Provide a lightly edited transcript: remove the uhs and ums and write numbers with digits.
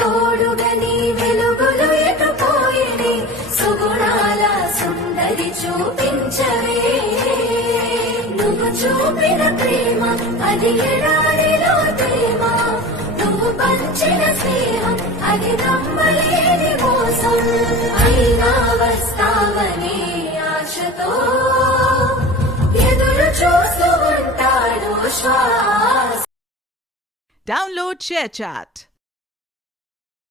తోడుగని వెలుగులు ఎటుపోయినే సుగుణాల సుందరి చూపించవే నువ్వు చూపిన ప్రేమ అది ఎడారిలో ప్రేమ నువ్వు పంచిన స్నేహం అది నమ్మలేని మోసం అయినా వస్తావనే ఆశతో ఎదురు చూస్తూ ఉంటాడు శ్వాస. Download ShareChat.